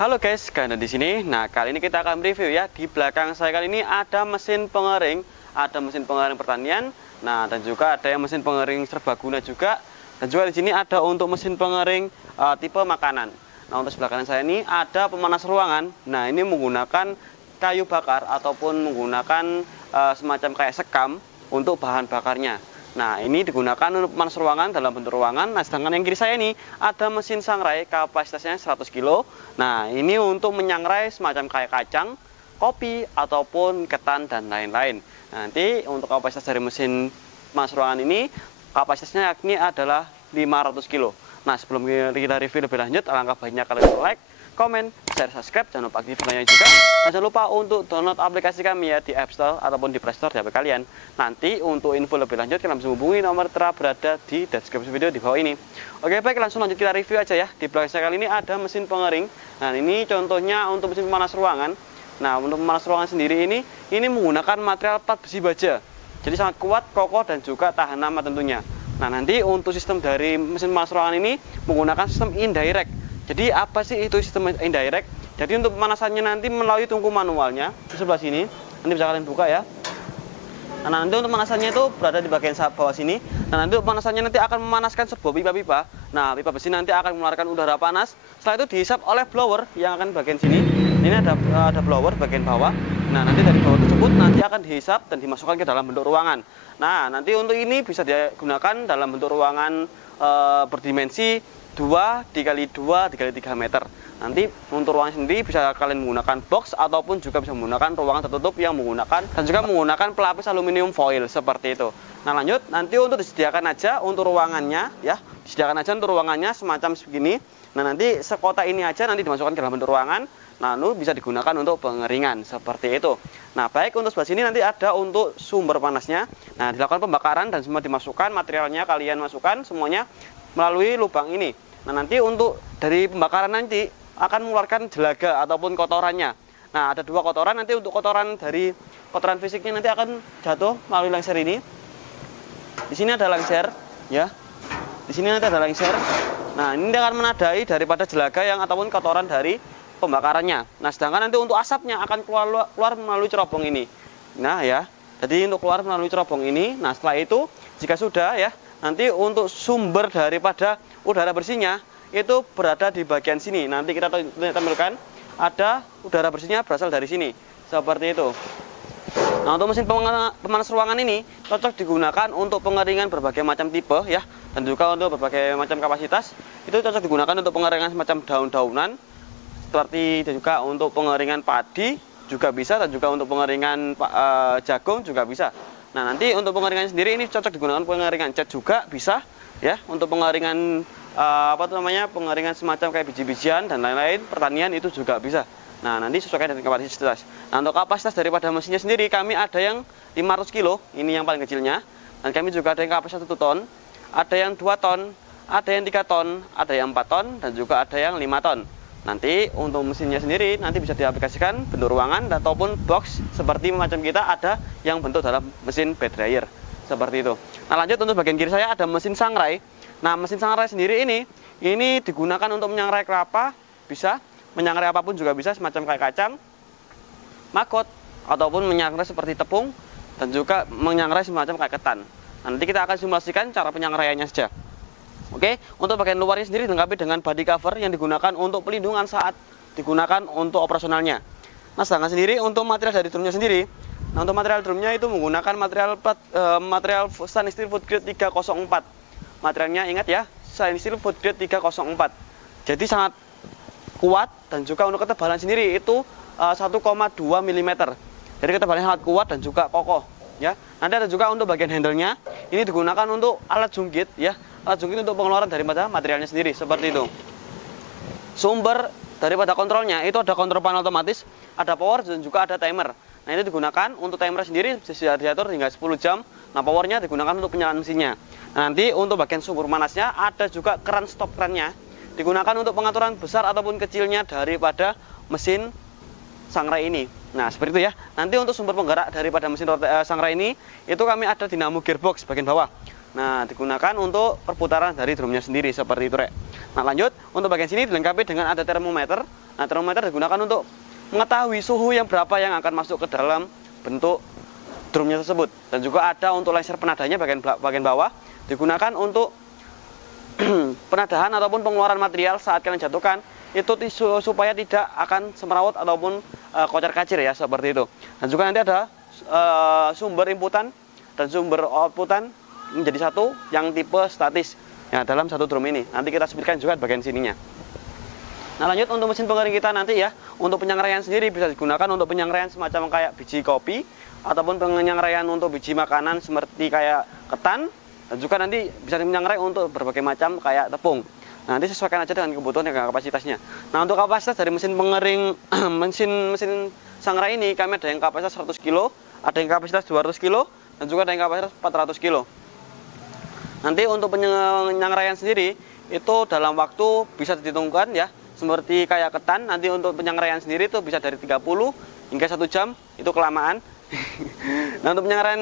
Halo guys, kalian di sini. Nah, kali ini kita akan review ya. Di belakang saya kali ini ada mesin pengering, pertanian. Nah, dan juga ada yang mesin pengering serbaguna juga. Dan juga di sini ada untuk mesin pengering tipe makanan. Nah, untuk sebelah kanan saya ini ada pemanas ruangan. Nah, ini menggunakan kayu bakar ataupun menggunakan semacam kayak sekam untuk bahan bakarnya. Nah, ini digunakan untuk pemanas ruangan dalam bentuk ruangan. Nah, sedangkan yang kiri saya ini ada mesin sangrai kapasitasnya 100 kilo. Nah, ini untuk menyangrai semacam kayak kacang, kopi, ataupun ketan, dan lain-lain. Nanti untuk kapasitas dari mesin pemanas ruangan ini, kapasitasnya yakni adalah 500 kilo. Nah, sebelum kita review lebih lanjut, alangkah baiknya kalian like, komen, share, subscribe, jangan lupa aktifkan loncengnya juga. Dan jangan lupa untuk download aplikasi kami ya di App Store ataupun di Play Store di HP kalian. Nanti untuk info lebih lanjut kalian bisa hubungi nomor berada di deskripsi video di bawah ini. Oke, baik, langsung lanjut kita review aja ya. Di belakang saya kali ini ada mesin pengering. Nah, ini contohnya untuk mesin pemanas ruangan. Nah, untuk pemanas ruangan sendiri ini menggunakan material plat besi baja. Jadi sangat kuat, kokoh, dan juga tahan lama tentunya. Nah, nanti untuk sistem dari mesin pemanas ruangan ini menggunakan sistem indirect. Jadi apa sih itu sistem indirect? Jadi untuk pemanasannya nanti melalui tungku manualnya di sebelah sini. Nanti bisa kalian buka ya. Nah, nanti untuk pemanasannya itu berada di bagian bawah sini. Nah, nanti untuk pemanasannya nanti akan memanaskan sebuah pipa-pipa. Nah, pipa besi nanti akan mengeluarkan udara panas. Setelah itu dihisap oleh blower yang akan bagian sini. Ini ada blower bagian bawah. Nah, nanti dari blower tersebut nanti akan dihisap dan dimasukkan ke dalam bentuk ruangan. Nah, nanti untuk ini bisa digunakan dalam bentuk ruangan berdimensi 2 dikali 2 dikali 3 meter. Nanti untuk ruangan sendiri bisa kalian menggunakan box ataupun juga bisa menggunakan ruangan tertutup yang menggunakan dan juga menggunakan pelapis aluminium foil seperti itu. Nah, lanjut nanti untuk disediakan aja untuk ruangannya ya, disediakan aja untuk ruangannya semacam begini. Nah, nanti sekota ini aja nanti dimasukkan ke dalam bentuk ruangan. Nah, lalu bisa digunakan untuk pengeringan seperti itu. Nah, baik, untuk sebelah sini nanti ada untuk sumber panasnya. Nah, dilakukan pembakaran dan semua dimasukkan materialnya kalian masukkan semuanya melalui lubang ini. Nah, nanti untuk dari pembakaran nanti akan mengeluarkan jelaga ataupun kotorannya. Nah, ada dua kotoran. Nanti untuk kotoran dari kotoran fisiknya nanti akan jatuh melalui lengser ini. Di sini ada lengser, ya. Di sini nanti ada lengser. Nah, ini akan menadai daripada jelaga yang ataupun kotoran dari pembakarannya. Nah, sedangkan nanti untuk asapnya akan keluar melalui cerobong ini. Nah, ya. Jadi untuk keluar melalui cerobong ini. Nah, setelah itu jika sudah ya, nanti untuk sumber daripada udara bersihnya itu berada di bagian sini. Nanti kita tampilkan ada udara bersihnya berasal dari sini. Seperti itu. Nah, untuk mesin pemanas ruangan ini cocok digunakan untuk pengeringan berbagai macam tipe ya, dan juga untuk berbagai macam kapasitas. Itu cocok digunakan untuk pengeringan semacam daun-daunan, seperti juga untuk pengeringan padi juga bisa, dan juga untuk pengeringan jagung juga bisa. Nah, nanti untuk pengeringan sendiri ini cocok digunakan pengeringan cat juga bisa ya, untuk pengeringan pengeringan semacam kayak biji-bijian dan lain-lain pertanian itu juga bisa. Nah, nanti sesuaikan dengan kapasitas. Nah, untuk kapasitas daripada mesinnya sendiri kami ada yang 500 kilo, ini yang paling kecilnya. Dan kami juga ada yang kapasitas 1 ton, ada yang 2 ton, ada yang 3 ton, ada yang 4 ton, dan juga ada yang 5 ton. Nanti untuk mesinnya sendiri nanti bisa diaplikasikan bentuk ruangan ataupun box seperti macam kita ada yang bentuk dalam mesin bed dryer seperti itu. Nah, lanjut untuk bagian kiri saya ada mesin sangrai. Nah, mesin sangrai sendiri ini digunakan untuk menyangrai kelapa, bisa menyangrai apapun juga bisa, semacam kayak kacang, maggot, ataupun menyangrai seperti tepung, dan juga menyangrai semacam kayak ketan. Nah, nanti kita akan simulasikan cara penyangraiannya saja. Oke, untuk bagian luarnya sendiri dilengkapi dengan body cover yang digunakan untuk pelindungan saat digunakan untuk operasionalnya. Nah, sedangkan sendiri untuk material dari drumnya sendiri, nah untuk material drumnya itu menggunakan material stainless steel food grade 304. Materialnya ingat ya, stainless steel food grade 304. Jadi sangat kuat, dan juga untuk ketebalan sendiri itu 1,2 mm. Jadi ketebalannya sangat kuat dan juga kokoh ya. Nanti ada juga untuk bagian handle-nya, ini digunakan untuk alat jungkit ya. Alat jungkit untuk pengeluaran daripada materialnya sendiri seperti itu. Sumber daripada kontrolnya itu ada kontrol panel otomatis, ada power, dan juga ada timer. Nah, ini digunakan untuk timer sendiri bisa diatur hingga 10 jam. Nah, powernya digunakan untuk penyalaan mesinnya. Nah, nanti untuk bagian sumber panasnya ada juga keran stop kerannya, digunakan untuk pengaturan besar ataupun kecilnya daripada mesin sangrai ini. Nah, seperti itu ya. Nanti untuk sumber penggerak daripada mesin sangrai ini itu kami ada dinamo gearbox bagian bawah. Nah, digunakan untuk perputaran dari drumnya sendiri seperti itu, Rek. Nah, lanjut untuk bagian sini dilengkapi dengan ada termometer Nah, termometer digunakan untuk mengetahui suhu yang berapa yang akan masuk ke dalam bentuk drumnya tersebut. Dan juga ada untuk laser penadanya bagian bawah, digunakan untuk penadahan ataupun pengeluaran material saat kalian jatuhkan itu supaya tidak akan semrawut ataupun kocar-kacir ya, seperti itu. Dan juga nanti ada sumber inputan dan sumber outputan menjadi satu yang tipe statis ya dalam satu drum ini. Nanti kita sebutkan juga bagian sininya. Nah, lanjut untuk mesin pengering kita nanti ya, untuk penyangrai sendiri bisa digunakan untuk penyangrai semacam kayak biji kopi ataupun penyangrai untuk biji makanan seperti kayak ketan, dan juga nanti bisa menyangrai untuk berbagai macam kayak tepung. Nah, nanti sesuaikan aja dengan kebutuhan dan kapasitasnya. Nah, untuk kapasitas dari mesin pengering mesin sangrai ini kami ada yang kapasitas 100 kilo, ada yang kapasitas 200 kilo, dan juga ada yang kapasitas 400 kilo. Nanti untuk penyangrai sendiri itu dalam waktu bisa dihitungkan ya, seperti kayak ketan. Nanti untuk penyangrai sendiri itu bisa dari 30 hingga 1 jam, itu kelamaan. Nah, untuk penyangrai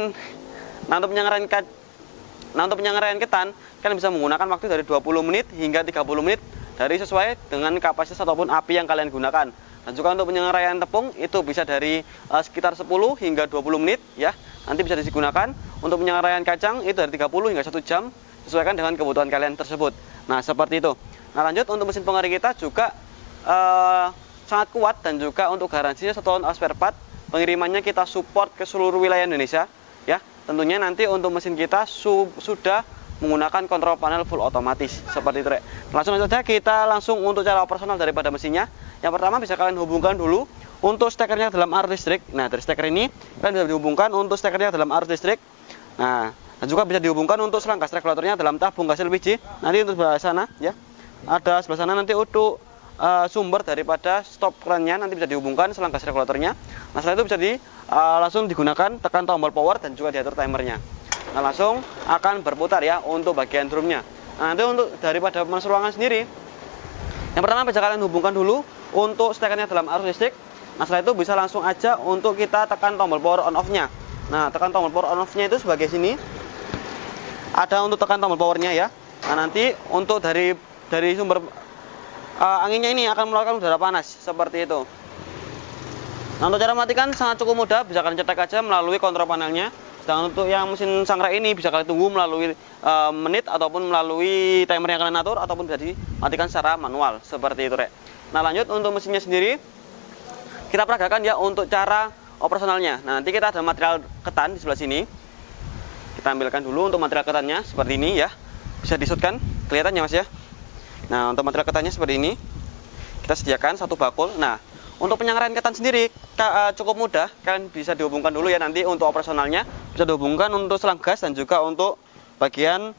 ketan kan bisa menggunakan waktu dari 20 menit hingga 30 menit dari sesuai dengan kapasitas ataupun api yang kalian gunakan. Dan juga untuk penyangrai tepung itu bisa dari sekitar 10 hingga 20 menit ya. Nanti bisa digunakan. Untuk penyangrai kacang itu dari 30 hingga 1 jam, sesuaikan dengan kebutuhan kalian tersebut. Nah, seperti itu. Nah, lanjut untuk mesin pengering kita juga sangat kuat, dan juga untuk garansinya 1 tahun spare part. Pengirimannya kita support ke seluruh wilayah Indonesia ya. Tentunya nanti untuk mesin kita sudah menggunakan kontrol panel full otomatis seperti itu. Langsung saja kita langsung untuk cara operasional daripada mesinnya. Yang pertama bisa kalian hubungkan dulu untuk stekernya dalam arus listrik. Nah, dari steker ini kalian bisa dihubungkan untuk stekernya dalam arus listrik. Nah, dan juga bisa dihubungkan untuk selang gas regulatornya dalam tabung gas LPG. Nanti untuk sebelah sana ya, ada sebelah sana nanti untuk sumber daripada stop kerannya, nanti bisa dihubungkan selang gas regulatornya. Nah, setelah itu bisa langsung digunakan, tekan tombol power dan juga diatur timernya. Nah, langsung akan berputar ya untuk bagian drumnya. Nah, nanti untuk daripada pemanasan ruangan sendiri, yang pertama bisa kalian hubungkan dulu untuk stekernya dalam arus listrik. Nah, setelah itu bisa langsung aja untuk kita tekan tombol power on off-nya. Nah, tekan tombol power on off-nya itu sebagai sini. Ada untuk tekan tombol powernya ya. Nah, nanti untuk dari sumber anginnya ini akan mengeluarkan udara panas seperti itu. Nah, untuk cara matikan sangat cukup mudah, bisa kalian cetak aja melalui kontrol panelnya. Dan untuk yang mesin sangrai ini bisa kalian tunggu melalui menit ataupun melalui timer yang kalian atur, ataupun bisa dimatikan secara manual seperti itu, Rek. Nah, lanjut untuk mesinnya sendiri kita peragakan ya untuk cara operasionalnya. Nah, nanti kita ada material ketan di sebelah sini. Kita ambilkan dulu untuk material ketannya seperti ini ya. Bisa disutkan, kelihatannya Mas ya. Nah, untuk material ketannya seperti ini. Kita sediakan 1 bakul. Nah, untuk penyangrai ketan sendiri cukup mudah, kalian bisa dihubungkan dulu ya. Nanti untuk operasionalnya bisa dihubungkan untuk selang gas dan juga untuk bagian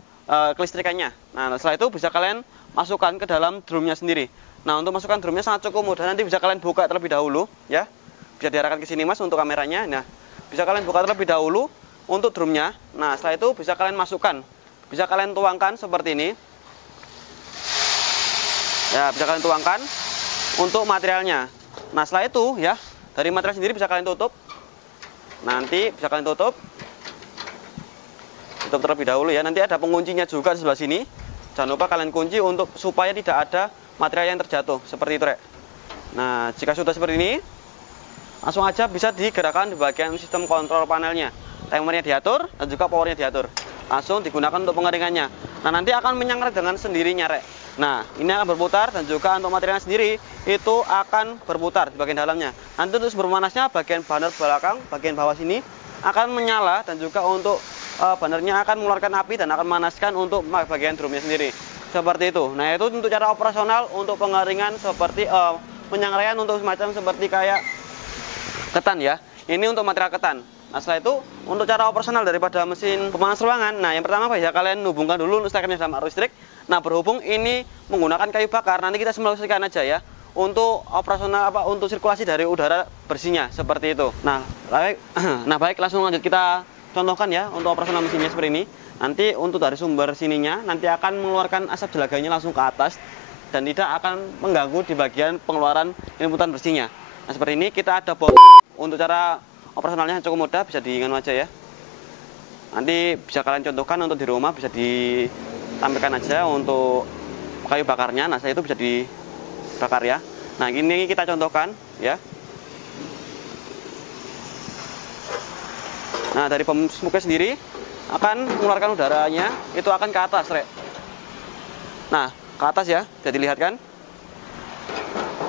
kelistrikannya. Nah, setelah itu bisa kalian masukkan ke dalam drumnya sendiri. Nah, untuk masukkan drumnya sangat cukup mudah. Nanti bisa kalian buka terlebih dahulu ya. Bisa diarahkan ke sini Mas untuk kameranya. Nah, bisa kalian buka terlebih dahulu untuk drumnya. Nah, setelah itu bisa kalian masukkan, bisa kalian tuangkan seperti ini ya. Bisa kalian tuangkan untuk materialnya. Nah, setelah itu ya, dari material sendiri bisa kalian tutup. Nanti bisa kalian tutup terlebih dahulu ya. Nanti ada penguncinya juga di sebelah sini. Jangan lupa kalian kunci untuk supaya tidak ada material yang terjatuh seperti itu, Rek. Nah, jika sudah seperti ini, langsung aja bisa digerakkan di bagian sistem kontrol panelnya. Timernya diatur dan juga powernya diatur. Langsung digunakan untuk pengeringannya. Nah, nanti akan menyangrai dengan sendirinya, Rek. Nah, ini akan berputar, dan juga untuk materialnya sendiri itu akan berputar di bagian dalamnya. Nanti untuk sumber panasnya bagian banner belakang, bagian bawah sini akan menyala, dan juga untuk bannernya akan mengeluarkan api dan akan memanaskan untuk bagian drumnya sendiri. Seperti itu. Nah, itu untuk cara operasional untuk pengeringan seperti penyangraian untuk semacam seperti kayak ketan ya. Ini untuk material ketan. Nah, setelah itu untuk cara operasional daripada mesin pemanas ruangan. Nah, yang pertama ya kalian hubungkan dulu untuk stekernya dalam arus listrik. Nah, berhubung ini menggunakan kayu bakar, nanti kita simulasikan aja ya untuk operasional untuk sirkulasi dari udara bersihnya seperti itu. Nah, baik langsung lanjut kita contohkan ya untuk operasional mesinnya seperti ini. Nanti untuk dari sumber sininya nanti akan mengeluarkan asap jelaganya langsung ke atas dan tidak akan mengganggu di bagian pengeluaran inputan bersihnya. Nah, seperti ini kita ada untuk cara operasionalnya cukup mudah, bisa diingat aja ya. Nanti bisa kalian contohkan untuk di rumah, bisa ditampilkan aja untuk kayu bakarnya. Nah, saya itu bisa dibakar ya. Nah, ini kita contohkan ya. Nah, dari pom smoke sendiri akan mengeluarkan udaranya itu akan ke atas, Rek. Nah, ke atas ya, bisa dilihat kan?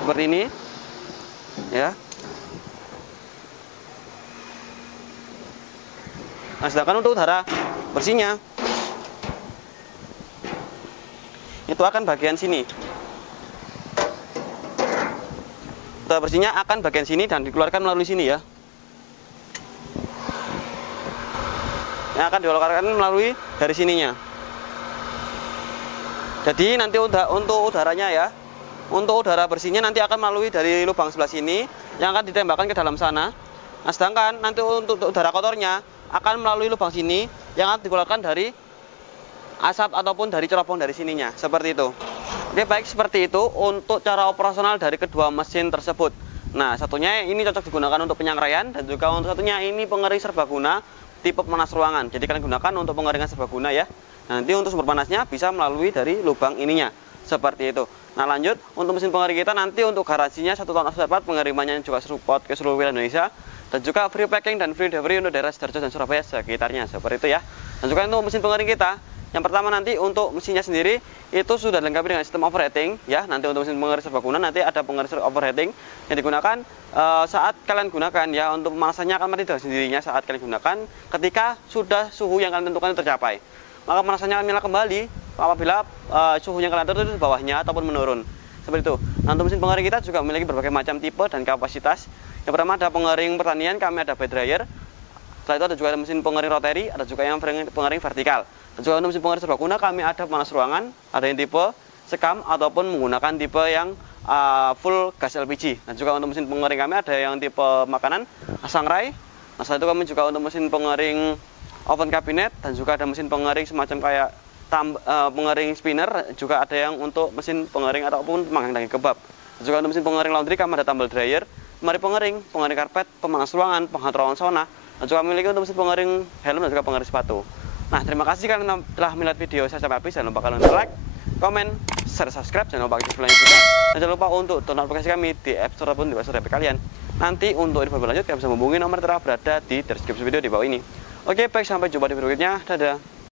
Seperti ini. Ya. Nah, sedangkan untuk udara bersihnya itu akan bagian sini. Udara bersihnya akan bagian sini dan dikeluarkan melalui sini ya. Yang akan dikeluarkan melalui dari sininya. Jadi nanti untuk udaranya ya, untuk udara bersihnya nanti akan melalui dari lubang sebelah sini yang akan ditembakkan ke dalam sana. Nah, sedangkan nanti untuk udara kotornya akan melalui lubang sini yang akan dikeluarkan dari asap ataupun dari cerobong dari sininya, seperti itu. Oke, baik, seperti itu untuk cara operasional dari kedua mesin tersebut. Nah, satunya ini cocok digunakan untuk penyangraian dan juga untuk satunya ini pengering serbaguna tipe pemanas ruangan. Jadi kalian gunakan untuk pengeringan serbaguna ya. Nanti untuk sumber panasnya bisa melalui dari lubang ininya, seperti itu. Nah, lanjut untuk mesin pengering kita nanti untuk garansinya 1 tahun dapat, pengirimannya juga support ke seluruh wilayah Indonesia. Dan juga free packing dan free delivery untuk daerah Sidoarjo dan Surabaya sekitarnya, seperti itu ya. Dan juga untuk mesin pengering kita, yang pertama nanti untuk mesinnya sendiri itu sudah dilengkapi dengan sistem overheating ya. Nanti untuk mesin pengering serbaguna nanti ada pengering overheating yang digunakan saat kalian gunakan ya. Untuk pemanasannya akan mati dengan sendirinya saat kalian gunakan ketika sudah suhu yang kalian tentukan tercapai. Maka pemanasannya akan menyala kembali apabila suhu yang kalian atur itu di bawahnya ataupun menurun. Seperti itu. Nah, untuk mesin pengering kita juga memiliki berbagai macam tipe dan kapasitas. Yang pertama ada pengering pertanian, kami ada bed dryer. Setelah itu ada juga mesin pengering rotary, ada juga yang pengering vertikal. Dan juga untuk mesin pengering serbaguna kami ada pemanas ruangan, ada yang tipe sekam ataupun menggunakan tipe yang full gas LPG. Dan juga untuk mesin pengering kami ada yang tipe makanan, sangrai. Nah, setelah itu kami juga untuk mesin pengering oven cabinet dan juga ada mesin pengering semacam kayak pengering spinner, juga ada yang untuk mesin pengering ataupun pemanggang daging kebab. Dan juga untuk mesin pengering laundry kami ada tumble dryer, lemari pengering karpet, pemanas ruangan, penghangat ruangan sauna, dan juga memiliki untuk mesin pengering helm dan juga pengering sepatu. Nah, terima kasih kalian telah melihat video saya sampai habis. Jangan lupa kalian like, komen, share, subscribe, jangan lupa aktifkan sebelah juga. Dan jangan lupa untuk download aplikasi kami di App Store ataupun di Play Store HP kalian. Nanti untuk info berlanjut kalian bisa menghubungi nomor tertera berada di deskripsi video di bawah ini. Oke, baik, sampai jumpa di video berikutnya. Dadah.